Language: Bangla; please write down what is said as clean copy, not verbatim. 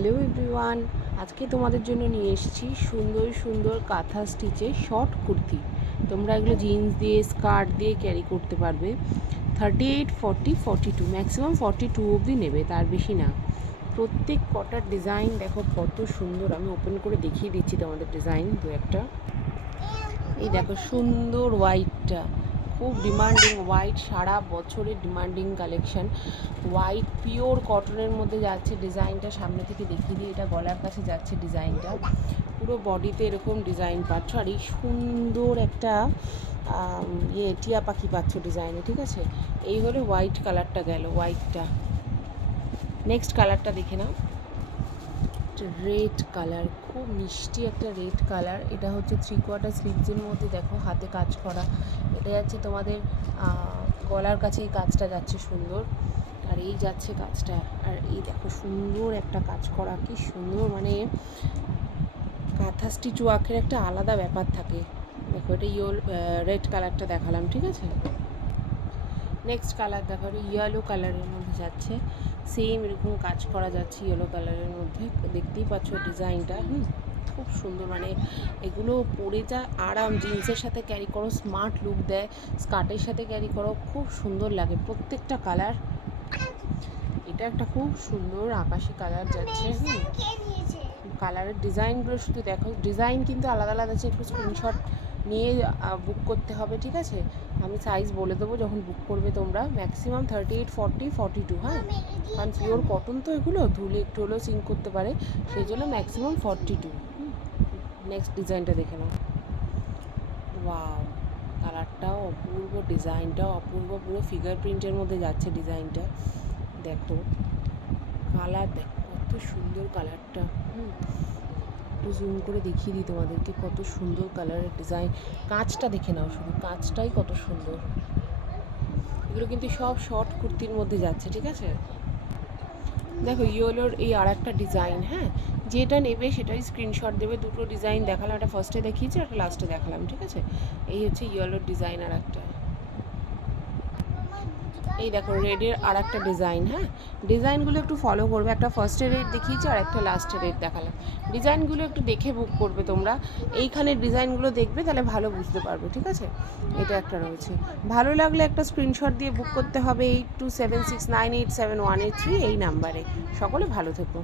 হ্যালো এভরিওয়ান, আজকে তোমাদের জন্য নিয়ে এসেছি সুন্দর সুন্দর কাঁথা স্টিচে শর্ট কুর্তি। তোমরা এগুলো জিন্স দিয়ে স্কার্ট দিয়ে ক্যারি করতে পারবে। 38, 40, 42, ম্যাক্সিমাম 42 অবধি নেবে, তার বেশি না। প্রত্যেক কটার ডিজাইন দেখো কত সুন্দর। আমি ওপেন করে দেখিয়ে দিচ্ছি তোমাদের ডিজাইন দু একটা। এই দেখো সুন্দর হোয়াইটটা, খুব ডিমান্ডিং হোয়াইট, সারা বছরের ডিমান্ডিং কালেকশন। হোয়াইট পিওর কটনের মধ্যে যাচ্ছে ডিজাইনটা। সামনে থেকে দেখিয়ে দিই, এটা গলার কাছে যাচ্ছে ডিজাইনটা। পুরো বডিতে এরকম ডিজাইন পাচ্ছ, আর এই সুন্দর একটা টিয়া পাখি পাচ্ছ ডিজাইনে। ঠিক আছে, এই হলো হোয়াইট কালারটা গেল, হোয়াইটটা। নেক্সট কালারটা দেখে নাও, রেড কালার, খুব মিষ্টি একটা রেড কালার। এটা হচ্ছে 3/4 স্লিভসের মধ্যে, দেখো হাতে কাজ করা। এটা যাচ্ছে তোমাদের গলার কাছে, এই কাজটা যাচ্ছে সুন্দর, আর এই যাচ্ছে কাজটা। আর এই দেখো সুন্দর একটা কাজ করা, কি সুন্দর। মানে কাঁথা স্টিচ ওয়ার্কের একটা আলাদা ব্যাপার থাকে। দেখো এটা রেড কালারটা দেখালাম, ঠিক আছে। নেক্সট কালার দেখো, ইয়েলো কালারের মধ্যে যাচ্ছে, সেম এরকম কাজ করা যাচ্ছে ইয়েলো কালারের মধ্যে। দেখতেই পাচ্ছ ডিজাইনটা, খুব সুন্দর। মানে এগুলো পরে যা আরাম, জিন্সের সাথে ক্যারি করো স্মার্ট লুক দেয়, স্কার্টের সাথে ক্যারি করো খুব সুন্দর লাগে প্রত্যেকটা কালার। এটা একটা খুব সুন্দর আকাশি কালার যাচ্ছে। কালারের ডিজাইনগুলো শুধু দেখো, ডিজাইন কিন্তু আলাদা আলাদা আছে, একটু স্ক্রিনশট নিয়ে বুক করতে হবে, ঠিক আছে। আমি সাইজ বলে দেবো যখন বুক করবে তোমরা। ম্যাক্সিমাম 38, 40, 42, হ্যাঁ, কারণ পিওর কটন তো এগুলো, ধুলে একটু হলেও সিঙ্ক করতে পারে, সেই জন্য ম্যাক্সিমাম 42। নেক্সট ডিজাইনটা দেখে নাও, ওয়াও, কালারটাও অপূর্ব, ডিজাইনটাও অপূর্ব, পুরো ফিগার প্রিন্টের মধ্যে যাচ্ছে ডিজাইনটা। দেখো কালার, দেখো কত সুন্দর কালারটা। একটু জুম করে দেখিয়ে দিই তোমাদেরকে, কত সুন্দর কালারের ডিজাইন। কাঁচটা দেখে নাও, শুধু কাঁচটাই কত সুন্দর। এগুলো কিন্তু সব শর্ট কুর্তির মধ্যে যাচ্ছে, ঠিক আছে। দেখো ইয়েলোর এই আর একটা ডিজাইন, হ্যাঁ, যেটা নেবে সেটাই স্ক্রিনশট দেবে। দুটো ডিজাইন দেখালাম, একটা ফার্স্টে দেখিয়েছি, একটা লাস্টে দেখালাম, ঠিক আছে। এই হচ্ছে ইয়েলোর ডিজাইন, আর একটা এই দেখো রেডের আর একটা ডিজাইন। হ্যাঁ, ডিজাইনগুলো একটু ফলো করবে, একটা ফার্স্টে রেড দেখিয়েছি আর একটা লাস্টে রেড দেখালাম। ডিজাইনগুলো একটু দেখে বুক করবে তোমরা, এইখানের ডিজাইনগুলো দেখবে, তাহলে ভালো বুঝতে পারবে, ঠিক আছে। এটা একটা রয়েছে, ভালো লাগলে একটা স্ক্রিনশট দিয়ে বুক করতে হবে 8276987183 এই নাম্বারে। সকলে ভালো থেকো।